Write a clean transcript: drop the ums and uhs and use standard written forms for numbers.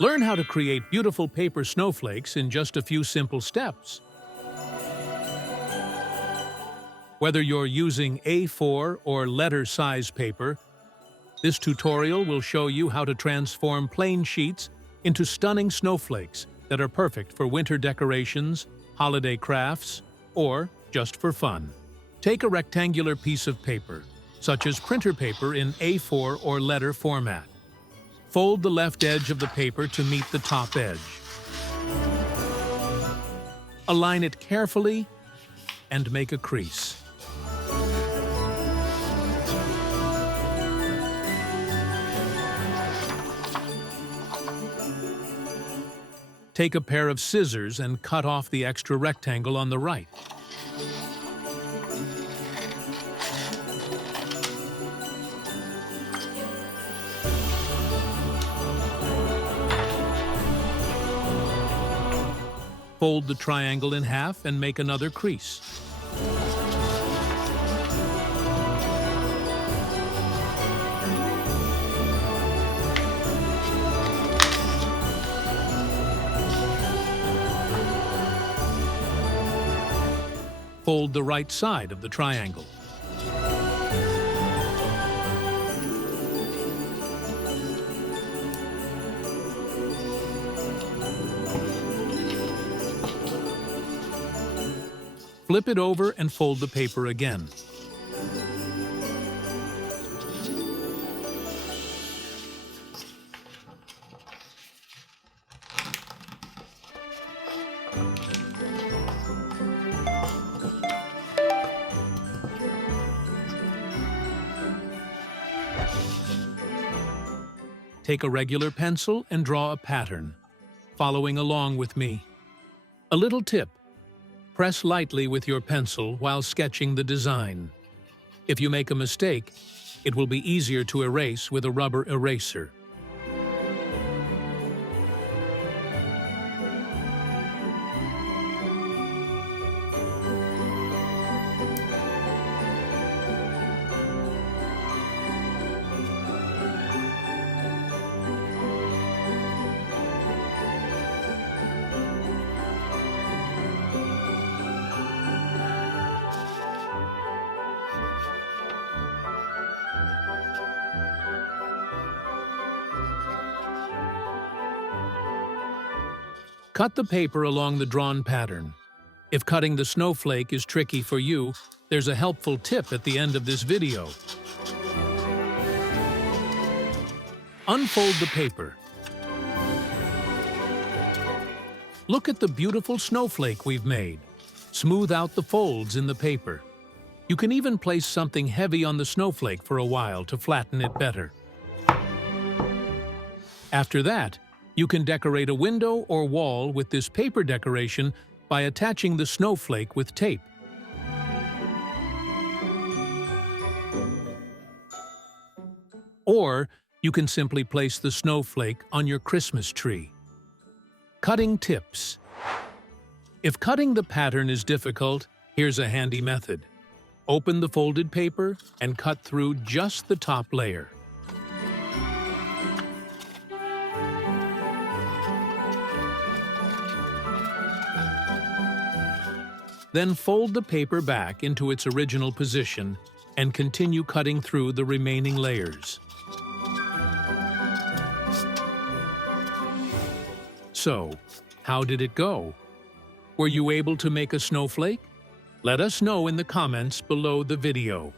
Learn how to create beautiful paper snowflakes in just a few simple steps. Whether you're using A4 or letter-size paper, this tutorial will show you how to transform plain sheets into stunning snowflakes that are perfect for winter decorations, holiday crafts, or just for fun. Take a rectangular piece of paper, such as printer paper in A4 or letter format. Fold the left edge of the paper to meet the top edge. Align it carefully and make a crease. Take a pair of scissors and cut off the extra rectangle on the right. Fold the triangle in half and make another crease. Fold the right side of the triangle. Flip it over and fold the paper again. Take a regular pencil and draw a pattern, following along with me. A little tip: press lightly with your pencil while sketching the design. If you make a mistake, it will be easier to erase with a rubber eraser. Cut the paper along the drawn pattern. If cutting the snowflake is tricky for you, there's a helpful tip at the end of this video. Unfold the paper. Look at the beautiful snowflake we've made. Smooth out the folds in the paper. You can even place something heavy on the snowflake for a while to flatten it better. After that, you can decorate a window or wall with this paper decoration by attaching the snowflake with tape. Or you can simply place the snowflake on your Christmas tree. Cutting tips. If cutting the pattern is difficult, here's a handy method. Open the folded paper and cut through just the top layer. Then fold the paper back into its original position and continue cutting through the remaining layers. So, how did it go? Were you able to make a snowflake? Let us know in the comments below the video.